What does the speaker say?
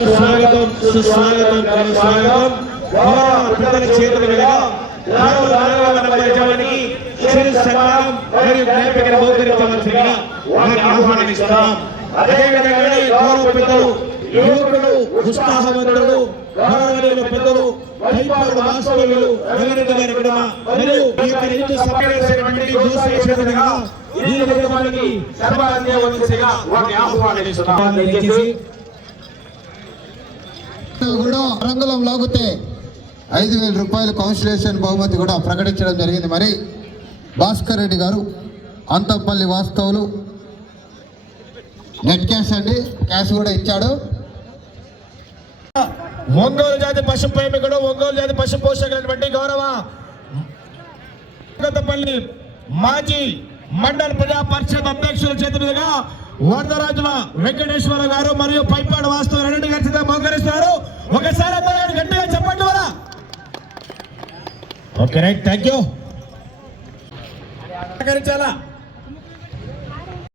స్వాగతం సుస్వాగతం ఘన స్వాగతం గౌరవ పెద్దల చేతుల మీదుగా గౌరవ నాలుగవ నంబర్ యజమానికి చిరు సన్మానం మరియు జ్ఞాపికను బహుకరించవలసిందిగా వారిని ఆహ్వానిస్తున్నాం అదేవిధంగా గౌరవ పెద్దలు యువకుడు ఉత్సాహవంతుడు గౌరవనీయులు పెద్దలు పైపాడు వాస్తవ్యులు రవీంద్ర గారి కుటుంబ మరియు ఈ యొక్క రెండు సమావేశమైనటువంటి జోసి చేతులుగా ఈ యజమానికి సన్మానం అందించవలసిందిగా వారిని ఆహ్వానిస్తున్నాం. దయచేసి కూడా రంగులం లాగితే ఐదు వేల రూపాయలు కౌన్సిలేషన్ బహుమతి కూడా ప్రకటించడం జరిగింది. మరి భాస్కర్ రెడ్డి గారు అంతపల్లి వాస్తవులు. నెట్ క్యాష్ అండి క్యాష్ కూడా ఇచ్చాడు. ఒంగోలు జాతి పశు ప్రేమికుడు ఒంగోలు జాతి పశు పోషకులైనటువంటి గౌరవ గతపల్లి మాజీ మండల ప్రజా పరిషత్ అధ్యక్షుల చేతి మీదుగా వరదరాజుల వెంకటేశ్వర గారు మరియు పైపాడు వాస్తవ అందరూ గట్టిగా చెప్పండి వరా ఓకే రైట్ థ్యాంక్ యూ సహకరించాలా?